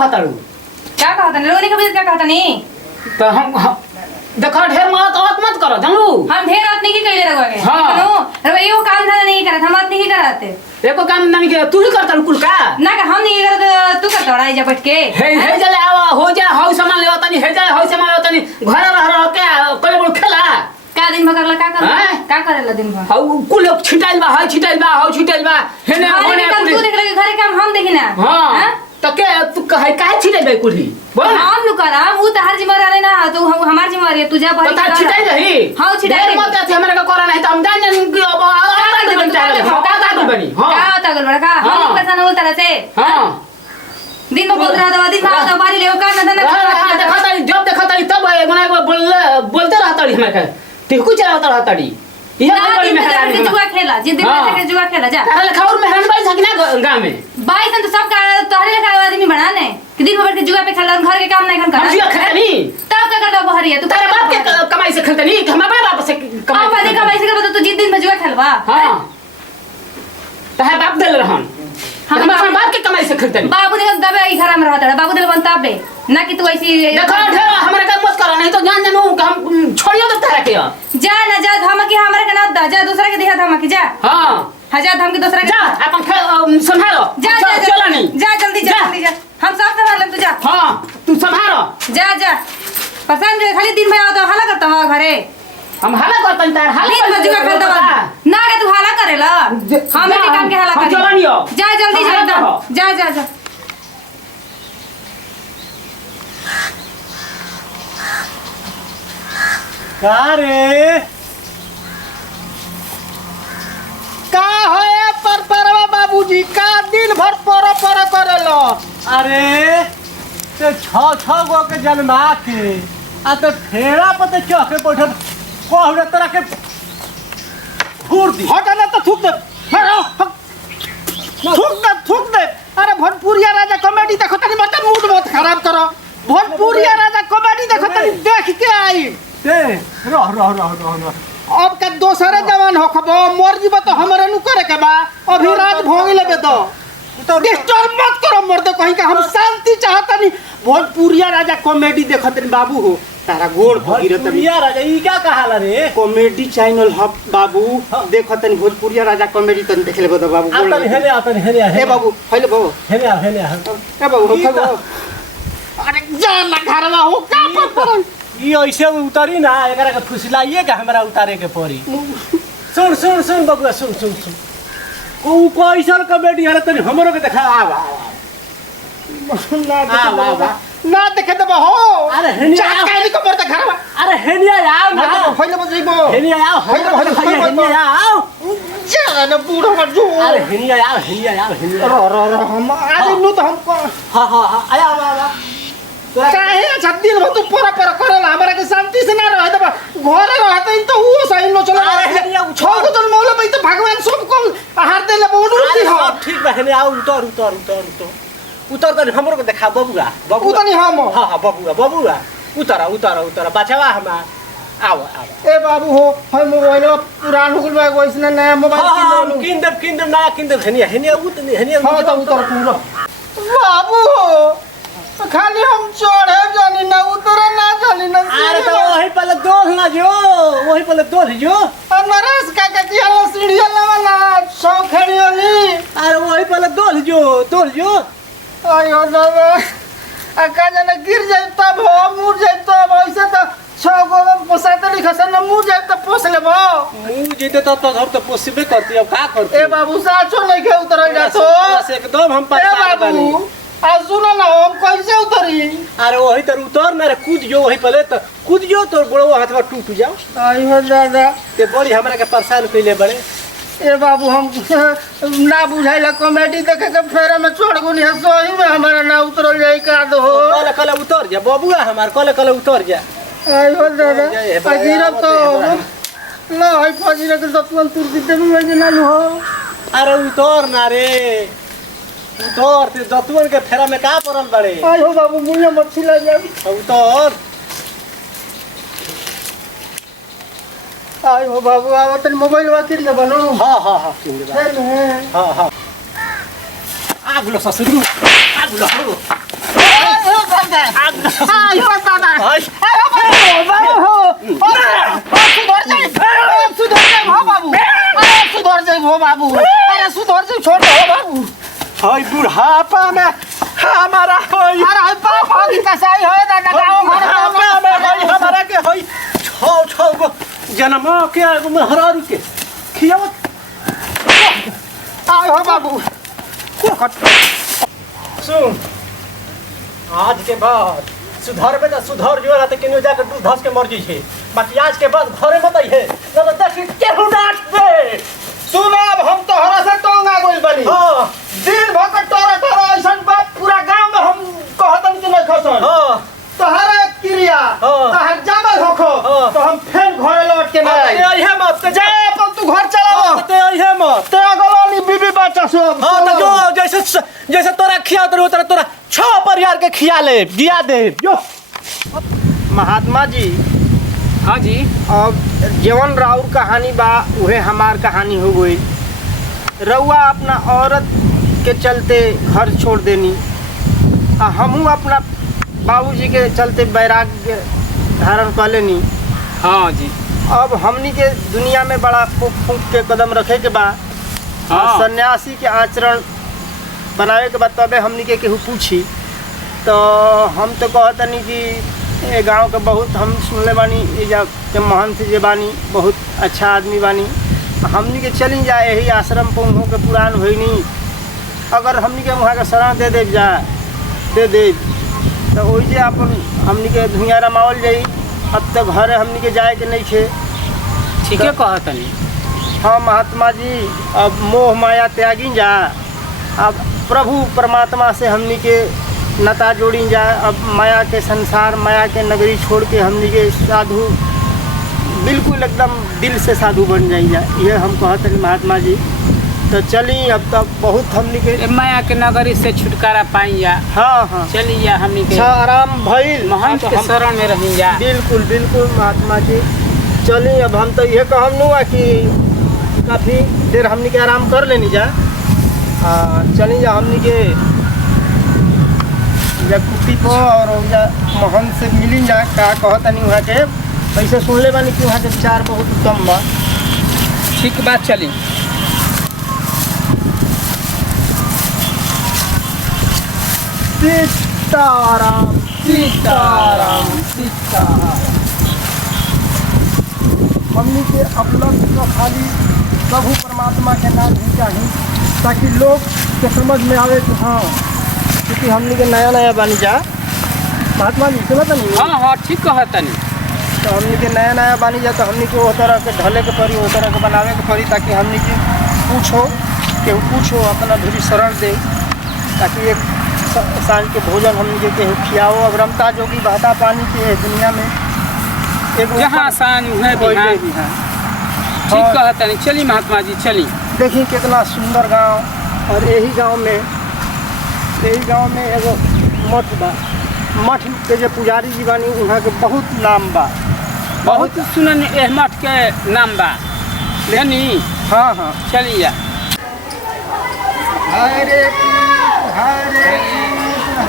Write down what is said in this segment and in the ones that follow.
कहताड़ू क्या कहता नहीं रोने के बीच क्या कहता नहीं तो हम देखो ढेर मत करो जानू हम ढेर रात नहीं की कहले रहोगे हाँ। नो रे यो काम धंधा नहीं करत हम रात नहीं कराते एको काम नहीं के तू ही करताड़ू कुल का ना का हम नहीं करत तू करत ओड़ा जा बैठ के हे जले आवा हो जा हाउ सामान लेवा तनी हे जा हाउ सामान लेवा तनी घर रह के कोले बोल खेला का दिन भर करला का करेला दिन भर हाउ कुल छिटाइल बा हाउ छिटाइल बा हाउ छिटाइल बा हेने होने तू देख ले घरे काम हम देखी ना हां तो के तू काहे छिटाइल बा कुली बोल हम नु करा उ त हर जिम्मेदार है ना तू हमार जिम्मेदारी है तू जा तो ता छिटाइल रही हां छिटाइल मत थे हमरा का करा नहीं तो हम जान कि अब का बनी हां का तागल बड़ा का हम परेशान हो तरह से हां दिन में बोल रहा था दिन में आता बारी ले का ना देखता जब देखता तब एगोना बोलते रहता हमरा के टिकू चलावता रहता इहा बड़ी मेहरानी जुआ खेला जिस दिन में जुआ खेला जा तारे लखाउर मेहरान बाई सकिना गांव में बाई सन तो सब का तोहरे लखा आदमी बनाने कि दिन भर के जुआ पे खेला घर के काम नहीं कर हम जुआ खेलनी तब का करता बहरिया तू तारे बाप के कमाई से खेलते नहीं कि हम अपने बाप से कमाई से कर तू जिस दिन में जुआ खेलवा हां ताहे बाप देल रहन हम अपने बाप के कमाई से खेलते नहीं बाबू ने दबे ई घर में रहता है बाबू ने बनता बे ना कि तू ऐसी देखो ढेर हमरा का मत करो नहीं तो जान जानू हम छोड़ियो तो तारे के जा ना जा धमकी हमरा के ना दा जा दूसरा के दिखा धमकी जा हां हजार धमकी दूसरा के जा अपन संभालो जा चलो नहीं जा जल्दी जा जल्दी जा हम सब संभाल लें तू जा हां तू संभालो जा जा पसंद खाली दिन में आओ तो हला करता हो घरे हम हाला करतन तार हाला दिन में जुआ खेलता ना के तू हला करेला हम के काम के हला कर चलो नहीं जा जल्दी जा एकदम जा जा जा का रे का है परवा बाबूजी का दिन भर पर करेलो अरे ते छ गो के जन्मा के आ तो फेरा पर ते चौके बैठल कोहरे तरह के फूर दी हटा ना तो थूक दे थूक दे अरे भोजपुरिया राजा कॉमेडी देखो तनी मत मूड मत खराब करो भोजपुरिया राजा कॉमेडी देखो तनी देख के आई ते रह अब का दोसरे जवान हो खबो मर जीव तो हमरे नु करे के बा अभी रात भोग लेबे तो डिस्टर्ब मत करो मर्द कहीं का हम शांति चाहतनी भोजपुरिया राजा कॉमेडी देखतनी बाबू हो तारा गोड़ गिरत भोजपुरिया राजा ई क्या कहाला रे कॉमेडी चैनल ह बाबू देखतनी भोजपुरिया राजा कॉमेडी तन देख लेबे तो बाबू आतन हेले हे बाबू हेले बाबू हेले ए बाबू अरे जा ना घरवा हो का पर ई ऐसे उतरी ना एकरा के फुसलाइए के हमरा उतारे के पड़ी सुन बबुआ सुन को कैसन कॉमेडी है तनी हमरो के देखा आ ना देखे दबा हो अरे हेनिया काहे को मरता घरवा अरे हेनिया आओ ना होइले बजइबो हेनिया आओ हेनिया आओ जा ना बूढ़ो मत जो अरे हेनिया आओ रो हम आज नु तो हमको हां आया काहे अच्छा दिन भर तू पर करेला हमरा के शांति से ना रह दबा घरे रहते तो वो सही न चला छो को जन्म होले भाई तो भगवान सब को आहार देले बोनुती हो ठीक बा हेने आओ उतर कर हमरो के देखा बबुआ उतनी हम हां बबुआ उतर बचावा हमार आओ ए बाबू हो हम मोबाइल पुरान हो गइल बा वैसने नया मोबाइल किन दे ना किन दे हेनिया हां तो उतर पूरा बाबू हो खाली हम चढ़े जानी ना उतरे ना जानी ना अरे तो वही पहले दोल जो और नरेश काका जी वाला सीढ़िया वाला सौ खड़ी होली अरे वही पहले दोल जो आयो दादा अका जना गिर जाए तब हो मुड़ जाए तब ऐसे तो छो गो पोसाते लिखा से ना मुड़ जाए तो पोस लेबो मुड़ जेते तो घर तो पोसबे करती अब का करती ए बाबू साचो नहीं के उतर जा तो एकदम हम पछता बानी आ सुनो ना हम कैसे उतरी अरे वही तर उतर ना रे कूद जो वही पहले तो कूद जो तो गोड़वा हाथ में टूट जाओ आई हो दादा ते बड़ी हमरा के परेशान कइले बड़े ए बाबू हम ना बुझाइला कॉमेडी देखे के फेरा में छोड़ गुनी है सही में हमरा ना उतरल जाई का दो कल उतर जा बबुआ हमार कल उतर जा आई हो दादा अजीरब तो लो हाय फजीरा के दतवन तुर दी में ना हो अरे उतर ना रे उतर ते दतवन के फेरा में का पड़ल बड़े आई हो बाबू मुझे मच्छी ला जा उतर आई हो बाबू आवतन मोबाइल वातिर ले बनो हां किन दे हां आगलो ससुरु आगलो दे आयो दादा अरे बाबू सुधर जाए हो बाबू अरे सुधर जाए हो बाबू अरे सुधर जाए छोड़ हो बाबू हाय बुढ़ापा में हमारा होई अरे बाप हो कसाई हो दादा गांव बुढ़ापा में होई हमारा के होई छौ छौ गो जन्म के हरारू के खियावत आयो हो बाबू सुन आज के बाद सुधर में तो सुधर जो रहते केनो जाकर दूध धस के मर जी छे बाकी आज के बाद घरे मत है ना तो देख के डांट दे सुन अब हम तो हरा से टोंगा गोल बनी हां दिन भर के टोरा टोरा ऐसन बात पूरा गांव में हम कहतन कि नहीं खसन हां तोहरा क्रिया तोहर जामल होखो तो हम फिर घरे लौट के ना आई ये मत जा अपन तू घर चलाओ ते ये मत ते अगलानी बीबी बच्चा सब हां तो जो जैसे जैसे तोरा खिया तोरा छह परिवार के खिया ले दिया दे यो महात्मा जी हाँ जी अब जीवन राउर कहानी बा उहे हमार कहानी हो गई रउआ अपना औरत के चलते घर छोड़ देनी हमहू अपना बाबूजी के चलते वैराग्य धारण कर लेनी हाँ जी अब हमनी के दुनिया में बड़ा फूक फूक के कदम रखे के बाद हाँ। सन्यासी के आचरण बनावे के बाद तबे हमनी के केहू पूछी तो हम तो कहतनी कि ये गांव के बहुत हम सुनले बानी ये के महंत जे बानी बहुत अच्छा आदमी बानी हमनी के चली जाए यही आश्रम पर उन्हों के पुरान होइनी अगर हमनी के वहाँ के शरण दे जाए दे दे तो वही अपन हमनी के धुइया रमावल जाई अब तक घरे हमनी के जाए के नहीं छे ठीक है कहा तनी हाँ महात्मा जी अब मोह माया त्यागी जा अब प्रभु परमात्मा से हमनी के नाता जोड़ी जाए अब माया के संसार माया के नगरी छोड़ के हमनी के साधु बिल्कुल एकदम दिल से साधु बन जाए ये हम कहते हैं महात्मा जी तो चली अब तक बहुत हमनी के माया के नगरी से छुटकारा पाई जा हाँ हाँ चली जा हमनी के अच्छा आराम भइल महंत के शरण में रही जा बिल्कुल बिल्कुल महात्मा जी चली अब हम तो ये कहम नु कि काफ़ी देर हमनी के आराम कर लेनी जा चली जा हमनी के जब कुटी को और मोहन से मिली जा का कहतनी वहाँ के पैसे सुन ले बानी कि वहाँ के विचार बहुत उत्तम बा ठीक बात चली सीताराम सीताराम सीताराम हमनी के अपलब्ध तो खाली प्रभु परमात्मा के नाम ही चाहिए ताकि लोग के समझ में आवे कि हाँ क्योंकि हमनी के नया नया बन जा महात्मा जी सुना तनी हाँ हाँ ठीक कहा तनी तो हमनी के नया नया बनी जा तो हमनी के वो तरह के ढले के पड़ी वो तरह के बनावे के पड़ी ताकि हमनी के पूछो अपना धुरी शरण दे ताकि एक सांझ के भोजन हमनी के केहू खियाओ अब रमता जोगी बहता पानी के दुनिया में एक जहाँ सांझ है बिहान ठीक कहा तनी चली महात्मा जी चली देखी कितना सुंदर गांव और यही गांव में एगो मठ बा मठ के जो पुजारी जी बानी वहाँ के बहुत नाम बा बहुत सुनन एह मठ के नाम बा लेनी हाँ हाँ चलिए हरे हरे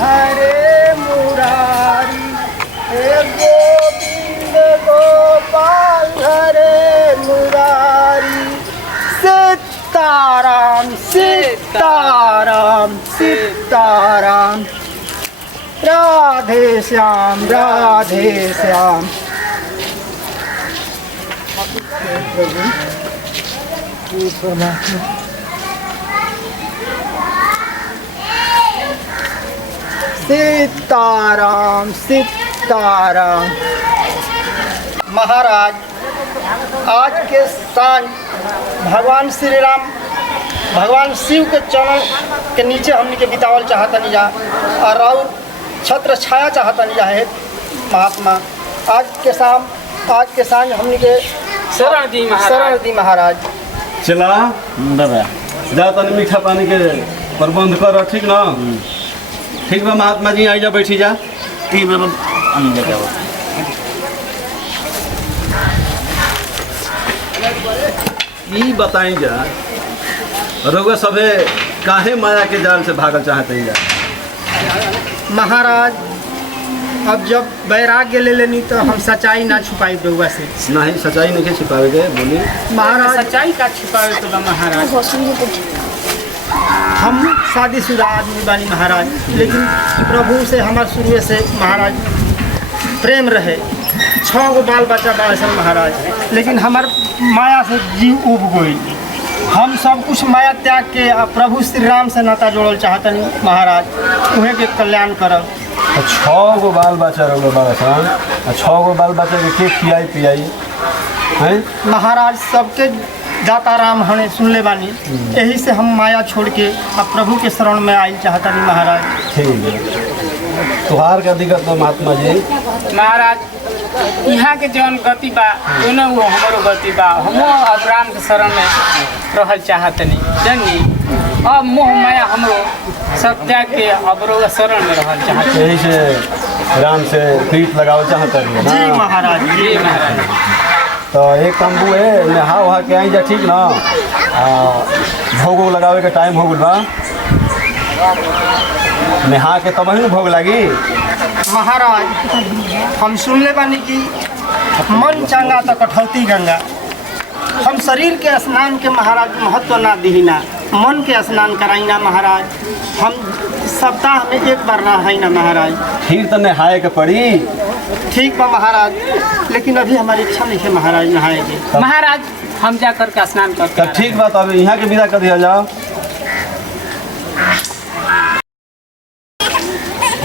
हरे मुरारी हे गोविंद गोपाल हरे मुरारी सीताराम सीताराम सीताराम राधे श्याम राधे श्याम सीताराम सीताराम महाराज आज के सांझ भगवान श्री राम भगवान शिव के चरण के नीचे हमनी के बितावल चाहता नहीं जा और छत्र छाया चाहता नहीं जा है महात्मा आज के सांझ हमनी के शरण दी महाराज चला दादा जा तनी मीठा पानी के प्रबंध कर ठीक ना ठीक बा महात्मा जी आई जा बैठी जा ठीक है अंदर क्या ई बताई जा रउआ सभे काहे माया के जाल से भागल चाहते जा महाराज अब जब वैराग्य ले लेनी तो हम सच्चाई ना छुपाई रउआ से। नहीं सच्चाई नहीं छिपावे के बोली। महाराज सच्चाई का छिपावे तो बा महाराज। हम शादीशुदा आदमी बानी महाराज, लेकिन प्रभु से हमार शुरू से महाराज प्रेम रहे। 6 गो बाल बच्चा बड़ा सन महाराज, लेकिन हमार माया से जीव उब गई। हम सब कुछ माया त्याग के प्रभु श्री राम से नाता जोड़ल चाहतनी महाराज, उहे के कल्याण करब। 6 गो बाल बच्चा रहो बड़ा सन, 6 गो बाल बच्चा के खियाई पियाई हैं महाराज? सबके दाता राम हने सुनले बानी, यही से हम माया छोड़ के अब प्रभु के शरण में आई चाहतनी महाराज। ठीक है। तुहार का दिक्कत बा महात्मा जी? महाराज यहाँ के जौन गति बा उन्हें वो हमारो गति बा। हमो अब राम के शरण में रहल चाहतनी जानी। अब मोह माया हमरो सब त्याग के अब रोग शरण में रहल चाहतनी। यही से राम से प्रीत लगावल चाहता है ना? जी महाराज। जी महाराज। तो एक काम है, नहा वहा के आई जा, ठीक ना? भोग वोग लगावे के टाइम हो गल बा, नहा के तब ही भोग लगी। महाराज हम सुनले बानी कि मन चंगा तो कठौती गंगा। हम शरीर के स्नान के महाराज महत्व ना दीना, मन के स्नान कराई ना महाराज। हम सप्ताह में एक बार नहाई ना महाराज। फिर तो नहाए के पड़ी। ठीक बा महाराज, लेकिन अभी हमारी इच्छा नहीं है महाराज नहाएंगे। महाराज हम जाकर के स्नान करते तब ठीक बात, अब यहाँ के विदा कर दिया जाओ।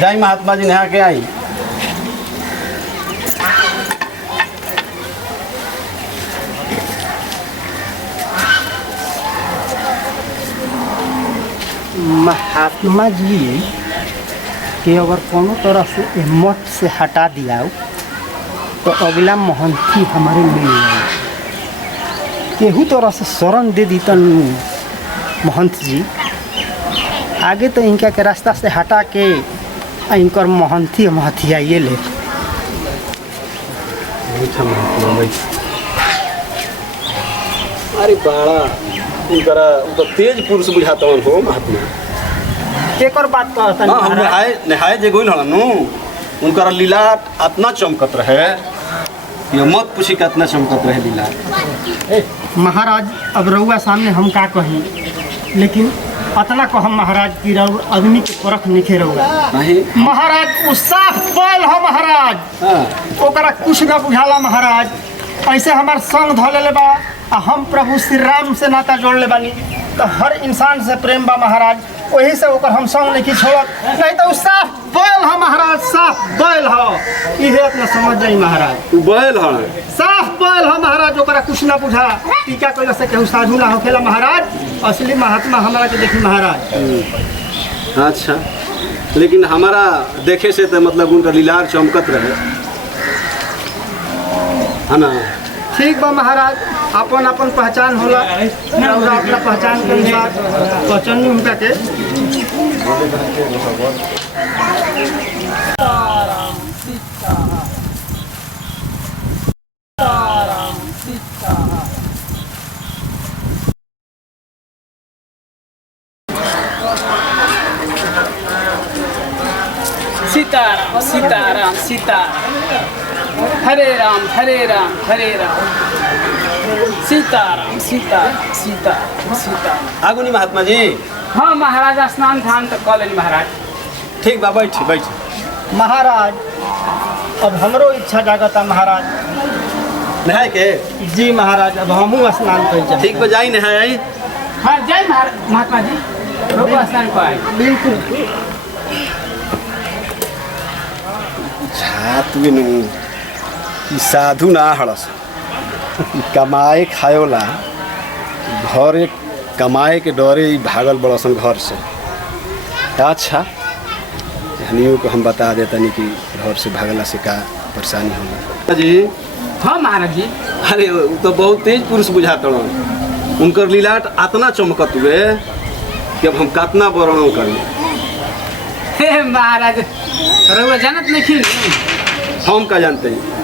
जाई महात्मा जी नहा के आई। महात्मा जी के अगर कोनो तरह से मठ से हटा दिया तो अगला महंती हमारे मिल जाए। केहू तरह से शरण दे दी तन महंत जी, आगे तो इनका के रास्ता से हटा के इनकर महंती महतियाइए ले। अरे बाड़ा इनकरा तो तेज पुरुष बुझाता हो महात्मा। एक और बात कहता हाँ, हम नहाए जे गोइल हनु उनकर लीलाट इतना चमकत रहे, ये मत पूछी कितना चमकत रहे लीलाट। महाराज अब रउआ सामने हम का कहीं, लेकिन अतना कहम महाराज की रउ आदमी के परख निखे रउआ। नहीं महाराज उस साफ बैल हो महाराज, हाँ। ओकरा कुछ न बुझाला महाराज। ऐसे हमार संग धो ले बा, आ हम प्रभु श्री राम से नाता जोड़ ले बानी, तो हर इंसान से प्रेम बा महाराज। वही से ओकर हम संग नहीं छोड़त, नहीं तो साफ बैल हो महाराज, साफ बैल हो। इहे अपना समझ जाई महाराज, तू बैल हन साफ बैल हो महाराज। ओकरा कुछ ना बुझा, टीका कइला से केहू साधु ना होखेला महाराज। असली महात्मा हमारा के देखी महाराज। अच्छा, लेकिन हमारा देखे से तो मतलब उनका लीलार चमकत रहे है ना? ठीक बा महाराज, अपन अपन पहचान होला, और अपना पहचान के अनुसार पहचानी उनका के। सीताराम सीताराम सीताराम, हरे राम हरे राम हरे राम, सीताराम सीताराम सीताराम सीताराम। आगुनी महात्मा जी। हाँ महाराज, स्नान ध्यान तो कल महाराज। ठीक बा, बैठ बैठ। महाराज अब हमरो इच्छा जागता महाराज। नहाए के? जी महाराज, अब हमहू स्नान कर। ठीक बा, जाई नहाए आई। हाँ जय महात्मा जी, रोको स्नान को आए। बिल्कुल। छात बिनु ई साधु ना हड़स, कमाए खायोला घरे कमाए के डरे ही भागल बड़सन घर से। अच्छा, हनियों को हम बता देतनी कि घर से भागला से का परेशानी होला जी। हाँ महाराज जी। अरे वो तो बहुत तेज पुरुष बुझाता, उनकर लीलाट इतना चमकत हुए कि अब हम कितना वर्णन करें। हे महाराज, रउआ जानत नहीं, हम का जानते हैं?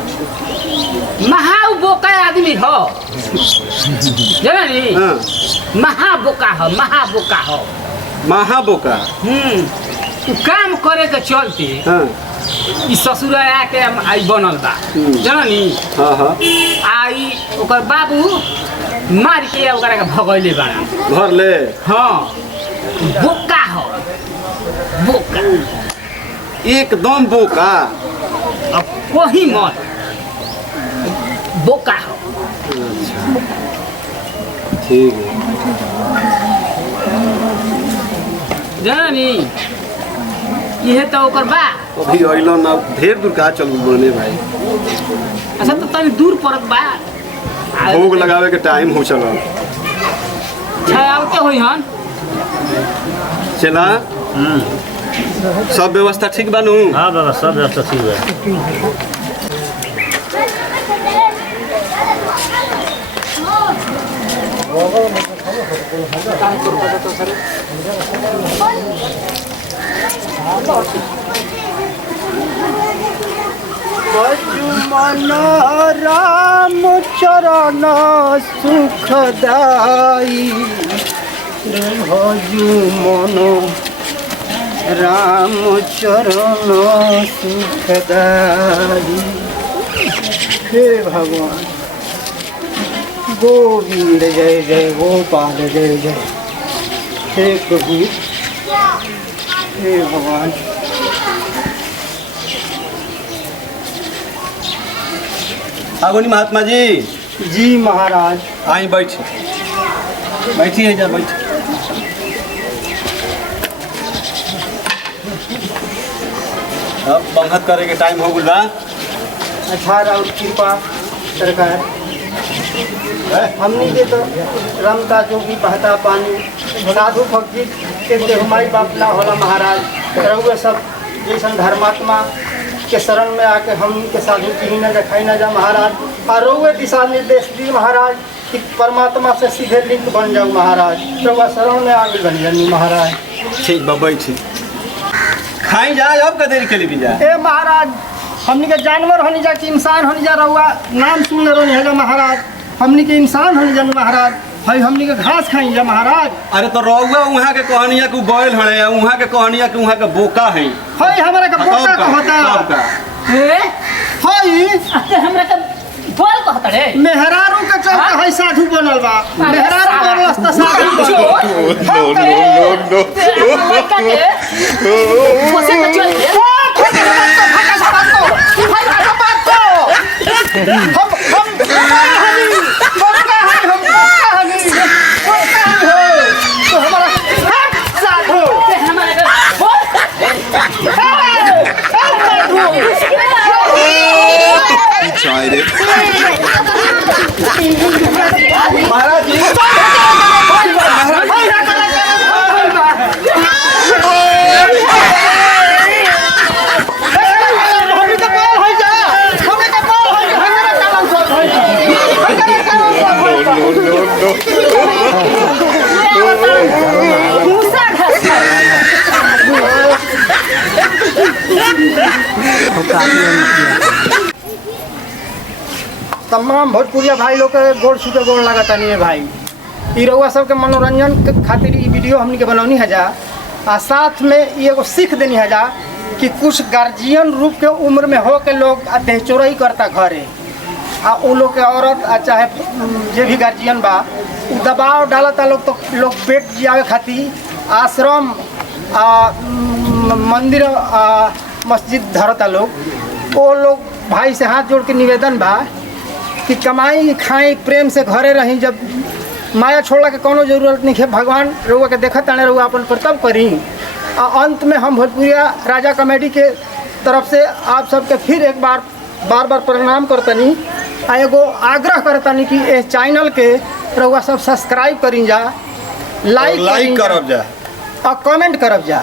महाबोका आदमी हो, जाना नहीं? हाँ। महाबोका हो, महाबोका हो। महाबोका। काम करे के चलते हाँ। ई ससुर आके आई बनल बा जननी। हाँ हाँ आई ओकर बाबू मार के ओकरा के भगैले बाड़ा घर ले। हाँ बोका हो बोका एकदम बोका। अब कोही मत बोका हो। ठीक है जननी ये तो ओकर बा। अभी अइलो ना ढेर दूर का चल बने भाई। अच्छा तो तनी दूर पड़त बा। भोग लगावे के टाइम हो चलल। छायावते होई हन। चला सब व्यवस्था ठीक बानू। हाँ बाबा सब व्यवस्था ठीक है। मन राम चरण सुखदाई भजु मन राम चरण सुखदाई। हे भगवान गोविंद जय जय गोपाल जय जय। हे प्रभु हे भगवान। आगोनी महात्मा जी। जी महाराज। आई बैठी बैठी है जा बैठी। अब बंगत करे के टाइम हो गइल बा। अच्छा राउत कृपा सरकार हमनी के तो रमता जोगी बहता पानी साधु फकीर के देहमाई बाप ना होला महाराज। रउआ सब जैसन धर्मात्मा के शरण में आके हम के साधु की न दिखाई ना जा महाराज। और रउए दिशा निर्देश दी महाराज कि परमात्मा से सीधे लिंक बन जाऊ महाराज। रउआ शरण में आगे बन जानी महाराज। ठीक बा बैठी खाई जा। अब का देरी के लिए भी जा। ए महाराज हमनी के जानवर होनी जा कि इंसान होनी जा। रउआ नाम सुन रही है महाराज। हमनी के इंसान होनी जा महाराज। भाई हमनी के घास खाई जा महाराज। अरे तो रउआ वहाँ के कहनिया कि बैल हड़े वहाँ के कहनिया कि वहाँ के बोका है। भाई हमारा का बोका का होता ए भाई हमरा के बोल कहत रे। मेहरारू के चलते है साधु बनल बा। मेहरारू बनल त साधु बनल। महाराज जी तमाम भोजपुरिया भाई लोग के गोड़ छूटे गोड़ लगाता नहीं है भाई। ई रउआ सबके मनोरंजन के खातिर ई वीडियो हमनी के बनौनी है जा। आ साथ में ये एगो सीख देनी है जा कि कुछ गार्जियन रूप के उम्र में हो के लोग देहचोरई करता घरे। आ उन लोग के औरत आ चाहे जे भी गार्जियन बा उ दबाव डालता लोग। तो लोग पेट जियावे खातिर आश्रम मंदिर मस्जिद धरता लोग। वो लोग भाई से हाथ जोड़ के निवेदन बा कि कमाई खाई प्रेम से घरे रही। जब माया छोड़ला के कोनो जरूरत नहीं है। भगवान रउआ के देखत ताने रउआ अपन कर्तव्य करी। अंत में हम भोजपुरिया राजा कॉमेडी के तरफ से आप सबके फिर एक बार बार प्रणाम करतनी। आ एगो आग्रह करतनी कि इस चैनल के रउआ सब सब्सक्राइब करी जा, लाइक करब जा और कमेंट करब जा।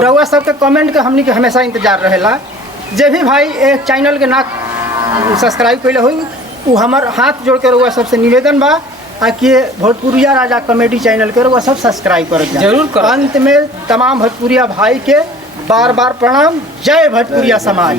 रउआ सबके कमेंट के हमनी के हमेशा इंतजार रहेला। जे भी भाई एक चैनल के ना सब्सक्राइब कैले हुई वो हमार हाथ जोड़ के रउआ सबसे निवेदन बा कि भोजपुरिया राजा कॉमेडी चैनल के रउआ सब सब्सक्राइब कर जरूर करो। अंत में तमाम भोजपुरिया भाई के बार प्रणाम। जय भोजपुरिया समाज।